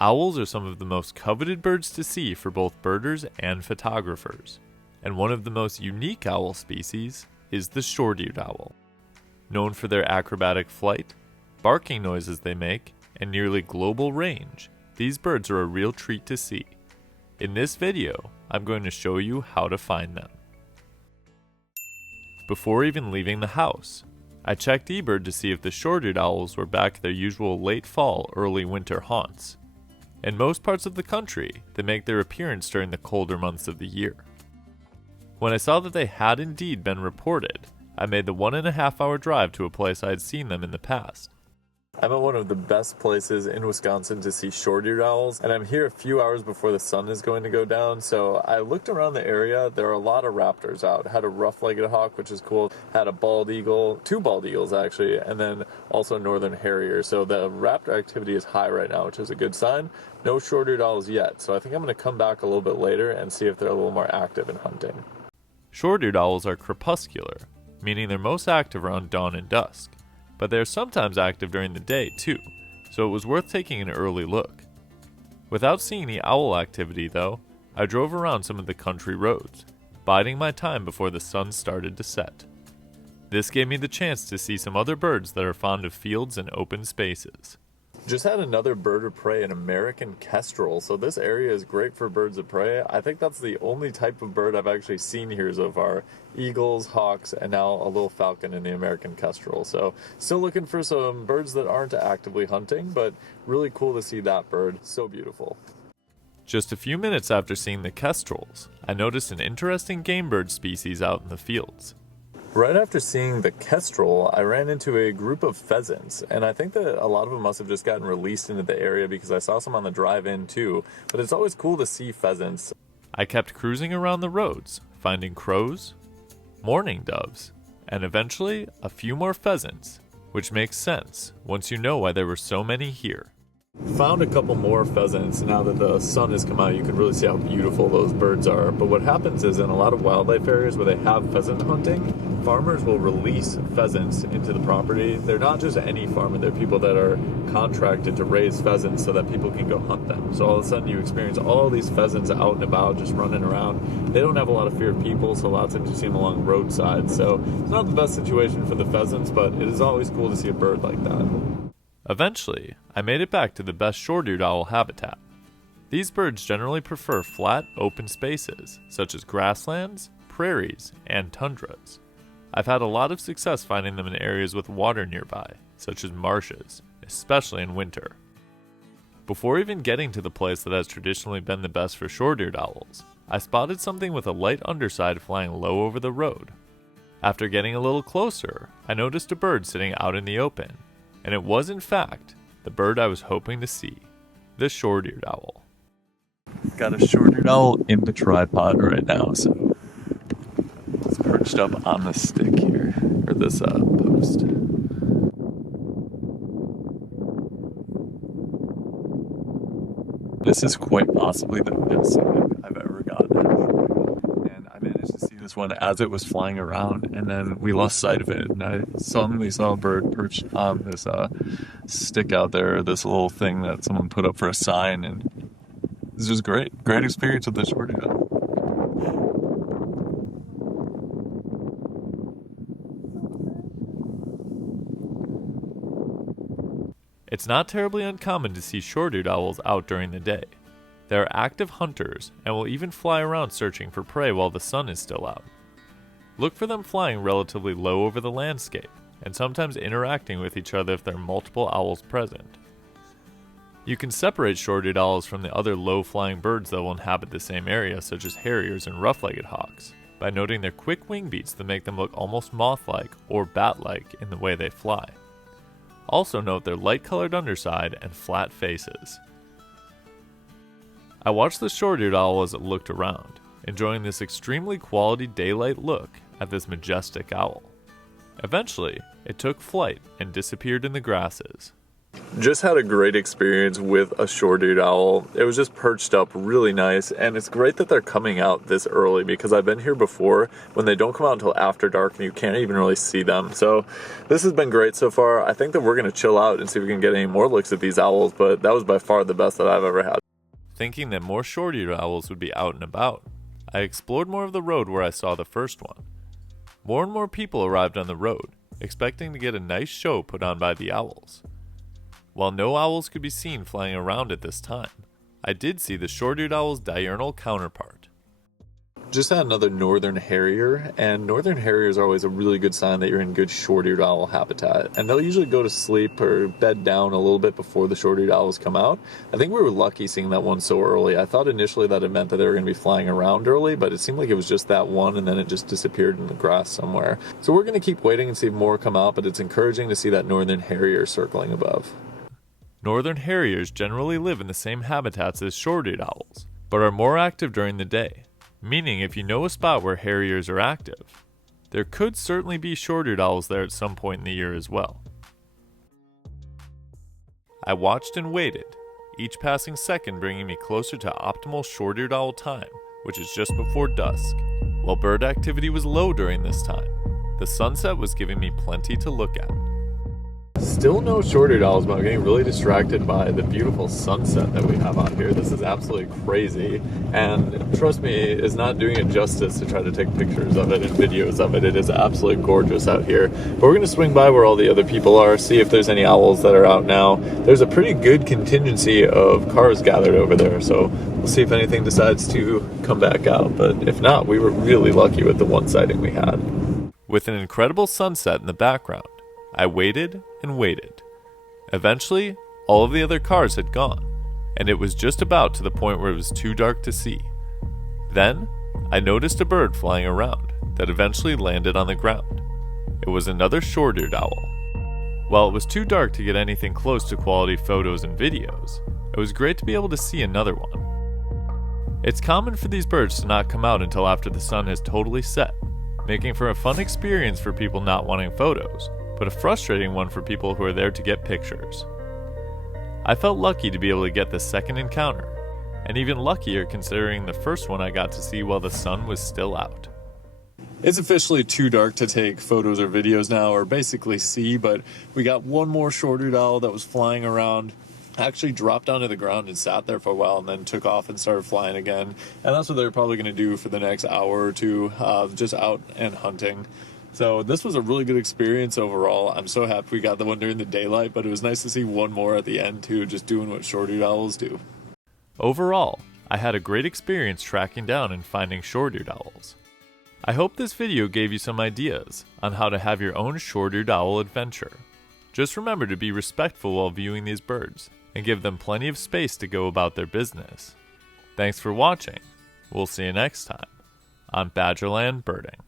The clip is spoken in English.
Owls are some of the most coveted birds to see for both birders and photographers, and one of the most unique owl species is the short-eared owl. Known for their acrobatic flight, barking noises they make, and nearly global range, these birds are a real treat to see. In this video, I'm going to show you how to find them. Before even leaving the house, I checked eBird to see if the short-eared owls were back at their usual late fall, early winter haunts. In most parts of the country, they make their appearance during the colder months of the year. When I saw that they had indeed been reported, I made the 1.5 hour drive to a place I had seen them in the past. I'm at one of the best places in Wisconsin to see short-eared owls, and I'm here a few hours before the sun is going to go down, so I looked around the area. There are a lot of raptors out. Had a rough-legged hawk, which is cool. Had a bald eagle, 2 bald eagles actually, and then also a northern harrier. So the raptor activity is high right now, which is a good sign. No short-eared owls yet, so I think I'm going to come back a little bit later and see if they're a little more active in hunting. Short-eared owls are crepuscular, meaning they're most active around dawn and dusk. But they are sometimes active during the day too, so it was worth taking an early look. Without seeing any owl activity though, I drove around some of the country roads, biding my time before the sun started to set. This gave me the chance to see some other birds that are fond of fields and open spaces. Just had another bird of prey, an American kestrel, so this area is great for birds of prey. I think that's the only type of bird I've actually seen here so far. Eagles, hawks, and now a little falcon in the American kestrel. So still looking for some birds that aren't actively hunting, but really cool to see that bird. So beautiful. Just a few minutes after seeing the kestrels, I noticed an interesting game bird species out in the fields. Right after seeing the kestrel, I ran into a group of pheasants, and I think that a lot of them must have just gotten released into the area because I saw some on the drive-in too, but it's always cool to see pheasants. I kept cruising around the roads, finding crows, mourning doves, and eventually a few more pheasants, which makes sense once you know why there were so many here. Found a couple more pheasants. Now that the sun has come out, you can really see how beautiful those birds are. But what happens is in a lot of wildlife areas where they have pheasant hunting, farmers will release pheasants into the property. They're not just any farmer, they're people that are contracted to raise pheasants so that people can go hunt them. So all of a sudden you experience all these pheasants out and about, just running around. They don't have a lot of fear of people, so a lot of times you see them along roadsides. So it's not the best situation for the pheasants, but it is always cool to see a bird like that. Eventually, I made it back to the best short-eared owl habitat. These birds generally prefer flat, open spaces, such as grasslands, prairies, and tundras. I've had a lot of success finding them in areas with water nearby, such as marshes, especially in winter. Before even getting to the place that has traditionally been the best for short-eared owls, I spotted something with a light underside flying low over the road. After getting a little closer, I noticed a bird sitting out in the open. And it was, in fact, the bird I was hoping to see, the short-eared owl. Got a short-eared owl in the tripod right now, so it's perched up on the stick here, or this post. This is quite possibly the best sighting I've ever gotten. And I managed to see this one as it was flying around, and then we lost sight of it, and I suddenly saw a bird perched on this stick out there, this little thing that someone put up for a sign, and it's just great experience with the short-eared owl. It's not terribly uncommon to see short-eared owls out during the day. They are active hunters and will even fly around searching for prey while the sun is still out. Look for them flying relatively low over the landscape, and sometimes interacting with each other if there are multiple owls present. You can separate short-eared owls from the other low-flying birds that will inhabit the same area, such as harriers and rough-legged hawks, by noting their quick wing beats that make them look almost moth-like or bat-like in the way they fly. Also note their light-colored underside and flat faces. I watched the short-eared owl as it looked around, enjoying this extremely quality daylight look at this majestic owl. Eventually, it took flight and disappeared in the grasses. Just had a great experience with a short-eared owl. It was just perched up really nice, and it's great that they're coming out this early because I've been here before when they don't come out until after dark and you can't even really see them. So this has been great so far. I think that we're going to chill out and see if we can get any more looks at these owls, but that was by far the best that I've ever had. Thinking that more short-eared owls would be out and about, I explored more of the road where I saw the first one. More and more people arrived on the road, expecting to get a nice show put on by the owls. While no owls could be seen flying around at this time, I did see the short-eared owl's diurnal counterpart. Just had another northern harrier, and northern harriers are always a really good sign that you're in good short-eared owl habitat. And they'll usually go to sleep or bed down a little bit before the short-eared owls come out. I think we were lucky seeing that one so early. I thought initially that it meant that they were going to be flying around early, but it seemed like it was just that one, and then it just disappeared in the grass somewhere. So we're going to keep waiting and see if more come out, but it's encouraging to see that northern harrier circling above. Northern harriers generally live in the same habitats as short-eared owls, but are more active during the day. Meaning if you know a spot where harriers are active, there could certainly be short-eared owls there at some point in the year as well. I watched and waited, each passing second bringing me closer to optimal short-eared owl time, which is just before dusk. While bird activity was low during this time, the sunset was giving me plenty to look at. Still no short-eared owls, but I'm getting really distracted by the beautiful sunset that we have out here. This is absolutely crazy, and trust me, it's not doing it justice to try to take pictures of it and videos of it. It is absolutely gorgeous out here. But we're going to swing by where all the other people are, see if there's any owls that are out now. There's a pretty good contingency of cars gathered over there, so we'll see if anything decides to come back out. But if not, we were really lucky with the one sighting we had. With an incredible sunset in the background, I waited and waited. Eventually, all of the other cars had gone, and it was just about to the point where it was too dark to see. Then, I noticed a bird flying around that eventually landed on the ground. It was another short-eared owl. While it was too dark to get anything close to quality photos and videos, it was great to be able to see another one. It's common for these birds to not come out until after the sun has totally set, making for a fun experience for people not wanting photos, but a frustrating one for people who are there to get pictures. I felt lucky to be able to get this second encounter, and even luckier considering the first one I got to see while the sun was still out. It's officially too dark to take photos or videos now, or basically see, but we got one more short-eared owl that was flying around, actually dropped down to the ground and sat there for a while and then took off and started flying again. And that's what they're probably going to do for the next hour or two, just out and hunting. So this was a really good experience overall. I'm so happy we got the one during the daylight, but it was nice to see one more at the end too, just doing what short-eared owls do. Overall, I had a great experience tracking down and finding short-eared owls. I hope this video gave you some ideas on how to have your own short-eared owl adventure. Just remember to be respectful while viewing these birds, and give them plenty of space to go about their business. Thanks for watching. We'll see you next time on Badgerland Birding.